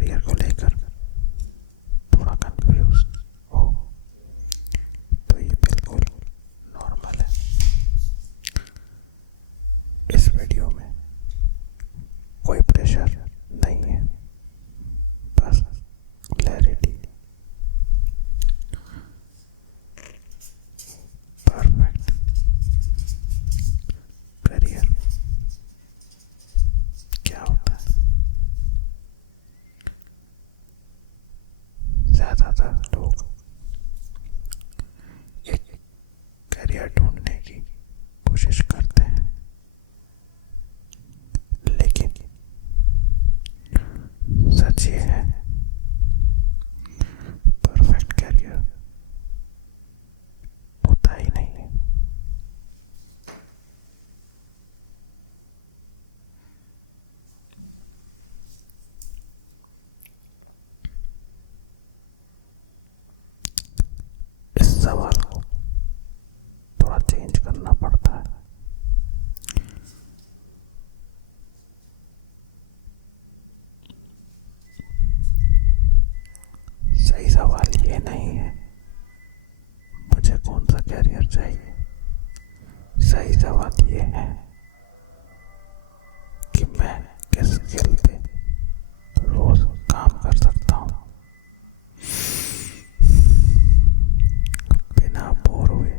Career को लेकर थोड़ा कंफ्यूज हो तो ये बिल्कुल नॉर्मल है। इस वीडियो में कोई प्रेशर नहीं है, बस क्लैरिटी। परफेक्ट करियर क्या होता है? ज्यादातर लोग एक करियर ढूंढने की कोशिश करते हैं, लेकिन सच ये है परफेक्ट करियर होता ही नहीं है। इस सवाल को थोड़ा चेंज करना पड़ता है। सही सवाल ये नहीं है मुझे कौन सा कैरियर चाहिए। सही सवाल ये है कि मैं किस स्किल पे रोज काम कर सकता हूँ बिना बोर हुए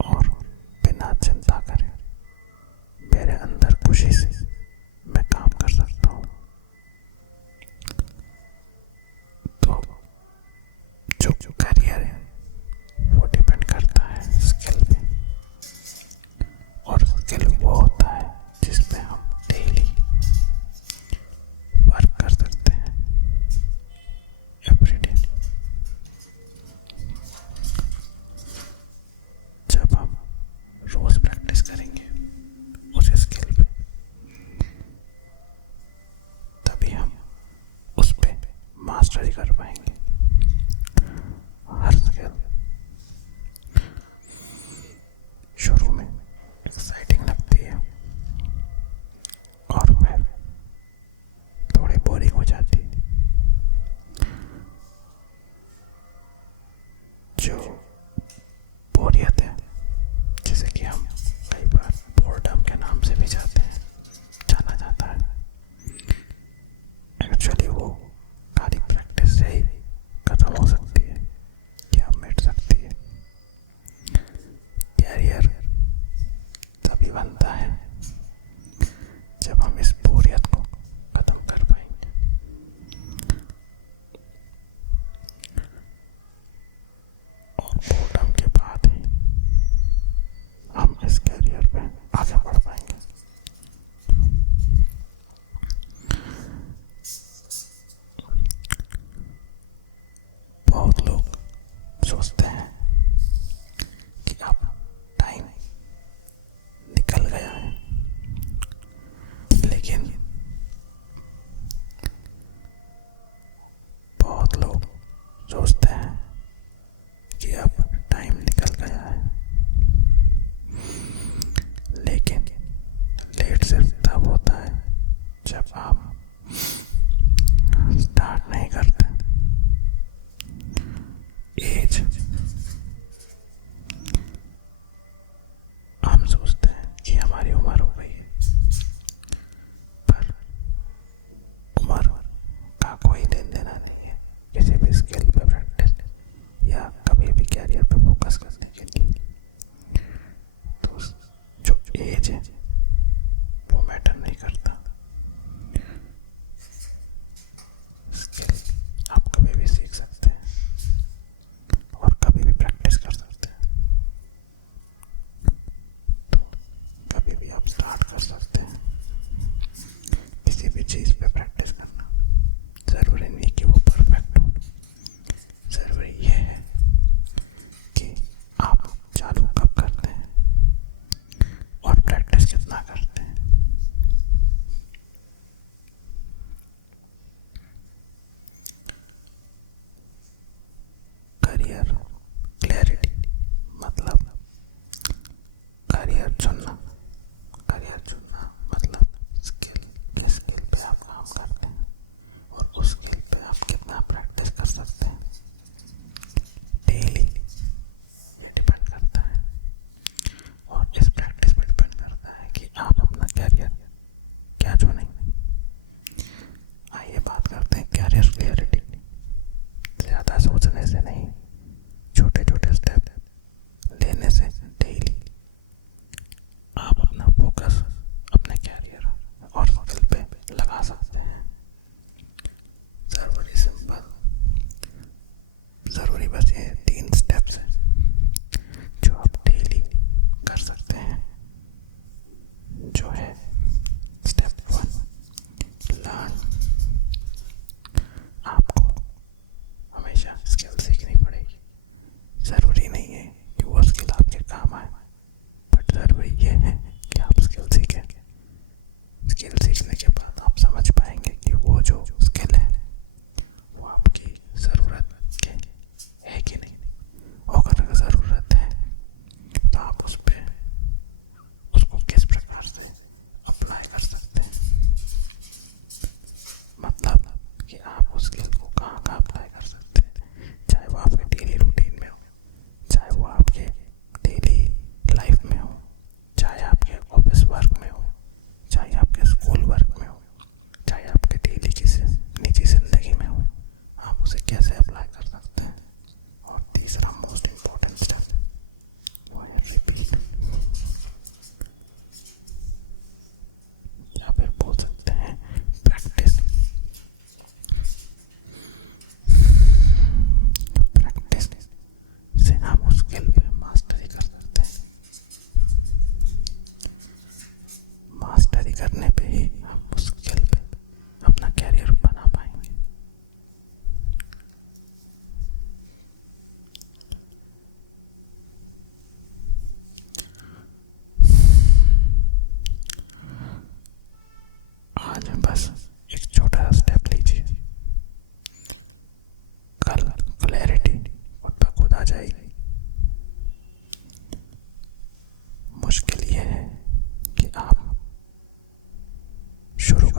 और बिना चिंता करे। मेरे अंदर खुशी से मैं काम कर सकता हूँ। तो जो करियर है वो डिपेंड करता है स्किल पे, और स्किल वो होता है जिसमें हम डेली वर्क कर सकते हैं एवरीडे। जब हम रोज प्रैक्टिस करेंगे उस स्किल पे, तभी हम उस पे मास्टरी कर पाएंगे। हर स्किल शुरू में एक्साइटिंग लगती है और फिर थोड़ी बोरिंग हो जाती है। जो बोरियत है, जिसे कि हम कई बार बोर्डम के नाम से भी जाना जाता है, एक्चुअली वो खाली प्रैक्टिस से ही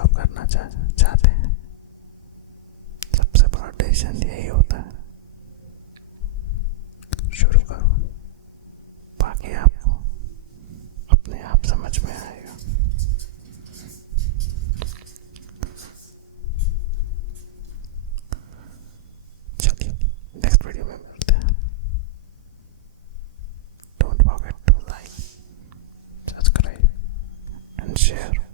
आप करना चाहते हैं, सबसे बड़ा डिसीजन यही होता है। शुरू करो, बाकी आपको अपने आप समझ में आएगा। चलिए नेक्स्ट वीडियो में मिलते हैं। Don't forget to like, subscribe and share.